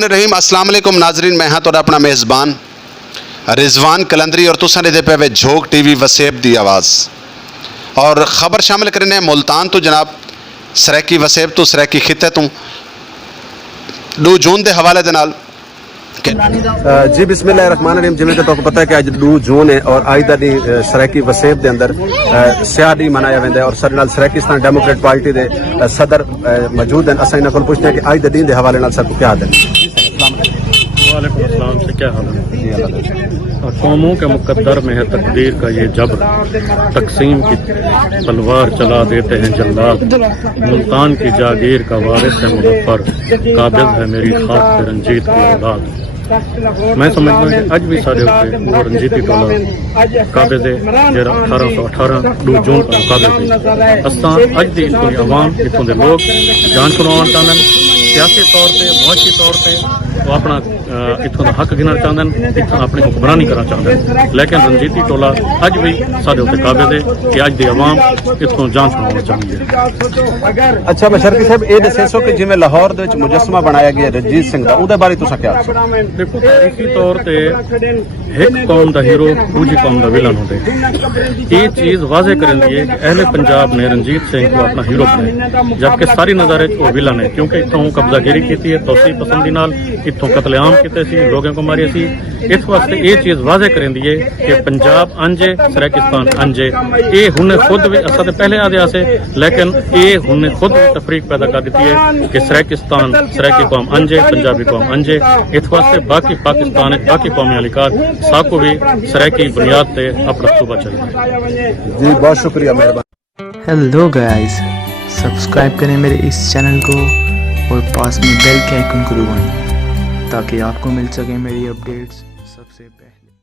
बिस्मिल्लाहिर्रहमानिर्रहीम। अस्सलाम वालेकुम नाजरीन, मैं हाँ तो अपना मेज़बान रिजवान कलंदरी और तुसां दे पे झोक टीवी वसेब दी आवाज़ और ख़बर शामिल करने मुल्तान तो जनाब सरैकी वसेब तो सरैकी खिते तो 2 जून के हवाले दे नाल जी बिस्मिल्लाहिर्रहमानिर्रहीम। जिवें कि तुहानूं पता है कि अज 2 जून है और अज दा दी सरैकी वसेब दे अंदर स्याह डी मनाया वेंदा है और साडे नाल सराकिस्तान डेमोक्रेट पार्टी दे सदर मौजूद हैं। असां इन्हां कोल पुछदे हैं कि अज दे दिन दे हवाले नाल सब क्या हाल है। वालेकुम अस्सलाम से क्या हाल है। कौमों के मुकद्दर में है तकदीर का ये जबर, तकसीम की तलवार चला देते हैं जल्लाद। मुल्तान की जागीर का वारिस है मुजफ्फर, काबिज है मेरी खाक से रंजीत की औलाद। मैं समझता हूँ कि अज भी साढ़े उत्ते वो रंजीती टोला काबिज है जो 1818 2 जून पर काबिज है। असां अज दी इतों अवाम इतों के लोग जान छुड़ाना चाहते हैं सियासी तौर पर, मुआशी तौर पर। वो अपना इतों का हक गिनना चाहते हैं, इतना अपनी हुक्मरानी करना चाहते हैं, लेकिन रंजीती टोला अज भी साढ़े उत्ते काबिज है कि अज दी अवाम इतों जान छुड़ाना चाहिए। अच्छा बशरकी साहब ये दसो कि जिवें लाहौर दे विच मुजस्समा बनाया गया रंजीत सिंह दा, उहदे बारे तुसां क्या आखदे? देखो तारीखी तौर पर एक कौम का हीरो दूसरी कौम का विलन होते ये चीज़ वाजे करेंदी है कि अहले पंजाब ने रंजीत सिंह को अपना हीरो बनाया, जबकि सारी नज़र वो विलन है क्योंकि इतों कब्जागिरी की है, तोसी पसंदी नाल इतों कतलेआम किए, लोगों को मारे सी। इस वास्ते ये चीज़ वाजे करेंदी है कि पंजाब अंजे सराकिस्तान अंजे। ये हुने खुद भी असा तो पहले आदे आसे, लेकिन ये हुने खुद भी तफरीक पैदा कर दी है कि सराकिस्तान सराकी कौम अंजे, पंजाबी कौम अंजे। इस वास्ते बाकी पाकिस्तान बाकी कौमी अलिकात साको भी सराकी बुनियाद पे अपना सूबा चाहिए। जी बहुत शुक्रिया, मेहरबानी। हेलो गाइस, सब्सक्राइब करें मेरे इस चैनल को और पास में बेल के आइकन को दबाएं ताकि आपको मिल सके मेरी अपडेट्स सबसे पहले।